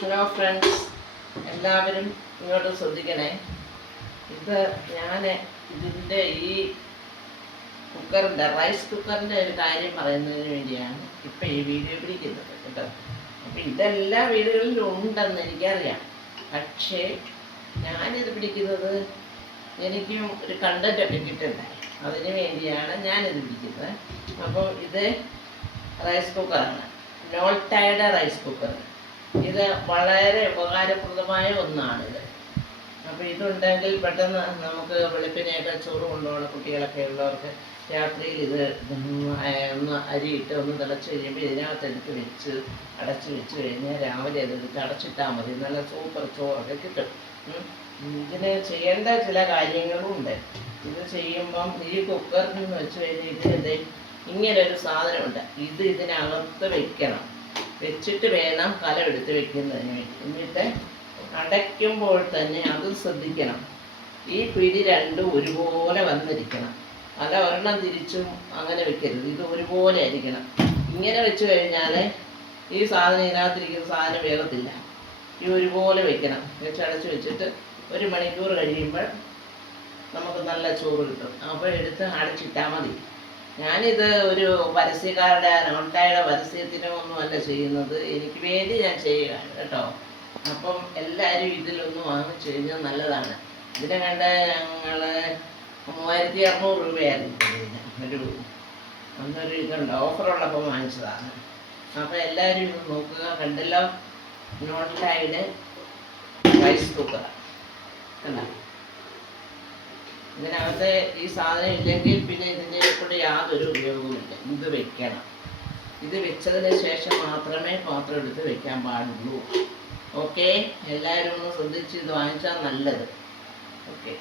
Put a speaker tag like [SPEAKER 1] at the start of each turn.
[SPEAKER 1] Hello friends എല്ലാവരും ഇങ്ങോട്ട് ശ്രദ്ധിക്കണേ. ഇത് ഞാൻ ഇതിന്റെ ഈ കുക്കറിന്റെ റൈസ് കുക്കറിന്റെ ഒരു കാര്യം പറയുന്നതിന് വേണ്ടിയാണ് ഇപ്പം ഈ വീഡിയോ പിടിക്കുന്നത് കേട്ടോ. അപ്പം ഇതെല്ലാ വീടുകളിലും ഉണ്ടെന്ന് എനിക്കറിയാം. പക്ഷേ ഞാനിത് പിടിക്കുന്നത് എനിക്കും ഒരു കണ്ടന്റൊക്കെ കിട്ടണ്ടേ അതിന് വേണ്ടിയാണ് ഞാനിത് പിടിക്കുന്നത്. അപ്പോൾ ഇത് റൈസ് കുക്കറാണ്. നോൾട്ടയുടെ റൈസ് കുക്കർ. ഇത് വളരെ ഉപകാരപ്രദമായ ഒന്നാണിത്. അപ്പോൾ ഇതുണ്ടെങ്കിൽ പെട്ടെന്ന് നമുക്ക് വെളുപ്പിനെയൊക്കെ ചോറ് കൊണ്ടുപോകണം കുട്ടികളൊക്കെ ഉള്ളവർക്ക് രാത്രിയിൽ ഇത് ഒന്ന് അരിയിട്ട് ഒന്ന് തിളച്ച് കഴിയുമ്പോൾ ഇതിനകത്ത് എടുത്ത് വെച്ച് അടച്ച് വെച്ച് കഴിഞ്ഞാൽ രാവിലെ അത് എടുത്ത് അടച്ചിട്ടാൽ മതി. നല്ല സൂപ്പർ ചോറൊക്കെ കിട്ടും. ഇതിന് ചെയ്യേണ്ട ചില കാര്യങ്ങളും ഉണ്ട് ഇത് ചെയ്യുമ്പം ഈ കുക്കറിൽ നിന്ന് വെച്ച് കഴിഞ്ഞാൽ ഇതിനെന്തെങ്കിലും ഇങ്ങനെ ഒരു സാധനമുണ്ട്. ഇത് ഇതിനകത്ത് വെക്കണം. വെച്ചിട്ട് വേണം കല എടുത്ത് വെക്കുന്നതിന് വേണ്ടി. എന്നിട്ട് അടയ്ക്കുമ്പോൾ തന്നെ അത് ശ്രദ്ധിക്കണം. ഈ പിടി രണ്ടും ഒരുപോലെ വന്നിരിക്കണം. അല്ല ഒരെണ്ണം തിരിച്ചും അങ്ങനെ വെക്കരുത്. ഇത് ഒരുപോലെ ആയിരിക്കണം. ഇങ്ങനെ വെച്ച് കഴിഞ്ഞാൽ ഈ സാധനം ഇതിനകത്തിരിക്കുന്ന സാധനം വേഗത്തില്ല ഈ ഒരുപോലെ വെക്കണം. വെച്ച് അടച്ച് വെച്ചിട്ട് ഒരു മണിക്കൂർ കഴിയുമ്പോൾ നമുക്ക് നല്ല ചോറ് കിട്ടും. അപ്പോൾ എടുത്ത് അടച്ചിട്ടാൽ മതി. ഞാനിത് ഒരു പരസ്യക്കാരുടെ നോട്ടായുടെ പരസ്യത്തിനോ ഒന്നുമല്ല ചെയ്യുന്നത്. എനിക്ക് വേണ്ടി ഞാൻ ചെയ്യുകയാണ് കേട്ടോ. അപ്പം എല്ലാവരും ഇതിലൊന്നും വാങ്ങിച്ചു കഴിഞ്ഞാൽ നല്ലതാണ്. ഇതിനെ കണ്ട ഞങ്ങൾ മൂവായിരത്തി അറുന്നൂറ് രൂപയായിരുന്നു ഒരു അന്നൊരു ഇതുണ്ട്. ഓഫറുള്ളപ്പോൾ വാങ്ങിച്ചതാണ്. അപ്പോൾ എല്ലാവരും ഇത് നോക്കുക. കണ്ടല്ലോ നോട്ടായുടെ റൈസ് കുക്കർ കണ്ടോ? ഇതിനകത്ത് ഈ സാധനം ഇല്ലെങ്കിൽ പിന്നെ ഇതിന്റെ കൊണ്ട് യാതൊരു ഉപയോഗവുമില്ല. ഇത് വെക്കണം. ഇത് വെച്ചതിന് ശേഷം മാത്രമേ പാത്രം എടുത്ത് വെക്കാൻ പാടുള്ളൂ. ഓക്കെ? എല്ലാവരും ഒന്ന് ശ്രദ്ധിച്ച് ഇത് വാങ്ങിച്ചാൽ നല്ലത്. ഓക്കെ.